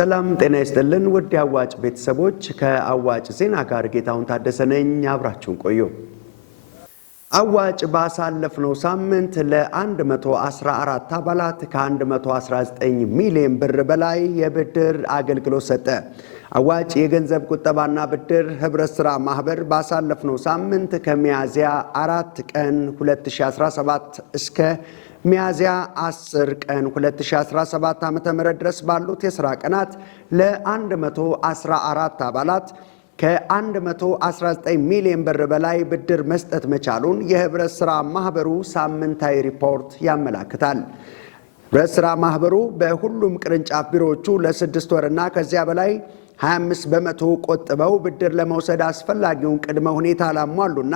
ሰላም ጤና ይስጥልን ውድ ያዋጭ ቤተሰቦች ከአዋጭ ዜና ጋር ጌታውን ታደሰ ነኝ አብራችሁን ቆዩ። አዋጭ ባሳለፍነው ሳምንት ለ114 አባላት ከ119 ሚሊዮን ብር በላይ የብድር አገልግሎት ሰጠ። አዋጭ የገንዘብ ቁጠባና ብድር ህብረት ሥራ ማህበር ባሳለፍነው ሳምንት ከሚያዝያ 4 ቀን 2017 እስከ ሚያዝያ 10 ቀን 2017 ዓ.ም ድረስ ባሉት የሥራ ቀናት ለ114 አባላት ከ119 ሚሊዮን ብር በላይ ብድር መስጠት መቻሉን የህብረት ሥራ ማህበሩ ሳምንታዊ ሪፖርት ያመላክታል። ህብረት ሥራ ማህበሩ በሁሉም ቅርንጫፍ ቢሮዎቹ ለ6 ወርና ከዚያ በላይ 25 በመቶ ቆጥበው ብድር ለመውሰድ አስፈላጊውን ቅድመ ሁኔታ ላሟሉና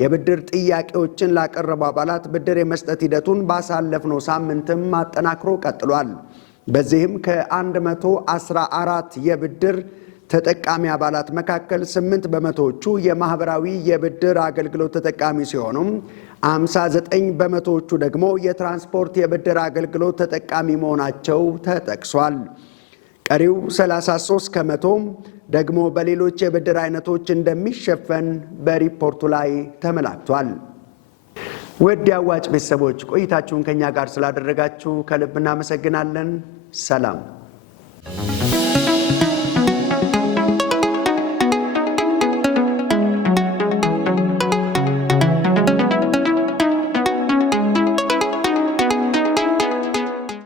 የብድር ጥያቄዎችን ላቀረቡ አባላት ብድር የመስጠት ሂደቱን ባሳለፍነው ሳምንትም አጠናክሮ ቀጥሏል። በዚህም ከ114 የብድር ተጠቃሚ አባላት መካከል 8 በመቶዎቹ የማህበራዊ የብድር አገልግሎት ተጠቃሚ ሲሆኑ 59 በመቶዎቹ ደግሞ የትራንስፖርት የብድር አገልግሎት ተጠቃሚ መሆናቸው ተጠቅሷል። ቀሪው 33 ከመቶ ደግሞ በሌሎች የብድር አይነቶች እንደሚሸፈን በሪፖርቱ ላይ ተመላክቷል። ውድ የአዋጭ ቤተሰቦች ቆይታችሁን ከኛ ጋር ስላደረጋችሁ ከልብ እናመሰግናለን። ሰላም